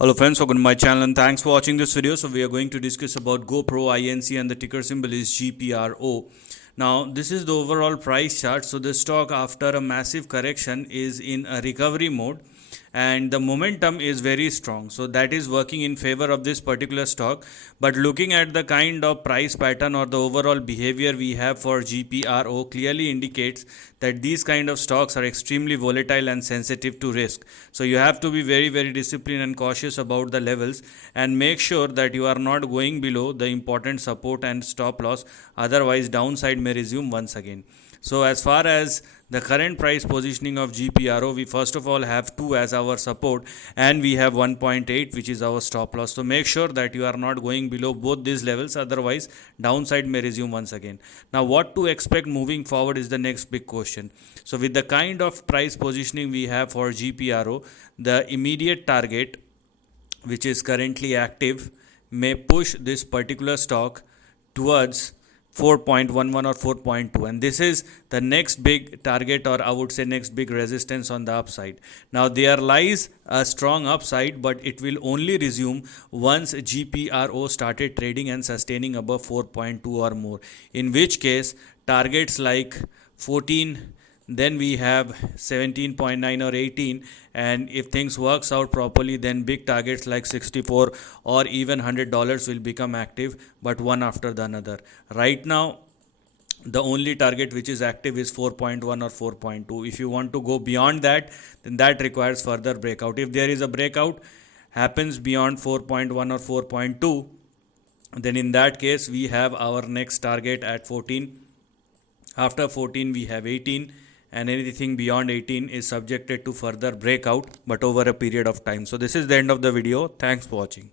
Hello friends, welcome to my channel and thanks for watching this video. So we are going to discuss about GoPro INC and the ticker symbol is GPRO. Now this is the overall price chart. So the stock after a massive correction is in a recovery mode and the momentum is very strong. So that is working in favor of this particular stock. But looking at the kind of price pattern or the overall behavior we have for GPRO clearly indicates that these kind of stocks are extremely volatile and sensitive to risk. So you have to be very disciplined and cautious about the levels and make sure that you are not going below the important support and stop loss, otherwise downside may resume once again. So as far as the current price positioning of GPRO, we first of all have 2 as our support and we have 1.8 which is our stop loss. So make sure that you are not going below both these levels, otherwise downside may resume once again. Now what to expect moving forward is the next big question. So with the kind of price positioning we have for GPRO, the immediate target which is currently active may push this particular stock towards 4.11 or 4.2, and this is the next big target, or I would say next big resistance on the upside. Now there lies a strong upside, but it will only resume once GPRO started trading and sustaining above 4.2 or more, in which case targets like 14, then we have 17.9 or 18, and if things works out properly, then big targets like 64 or even $100 will become active, but one after the another. Right now the only target which is active is 4.1 or 4.2. If you want to go beyond that, then that requires further breakout. If there is a breakout happens beyond 4.1 or 4.2, then in that case we have our next target at 14. After 14 we have 18, and anything beyond 18 is subjected to further breakout, but over a period of time. So this is the end of the video. Thanks for watching.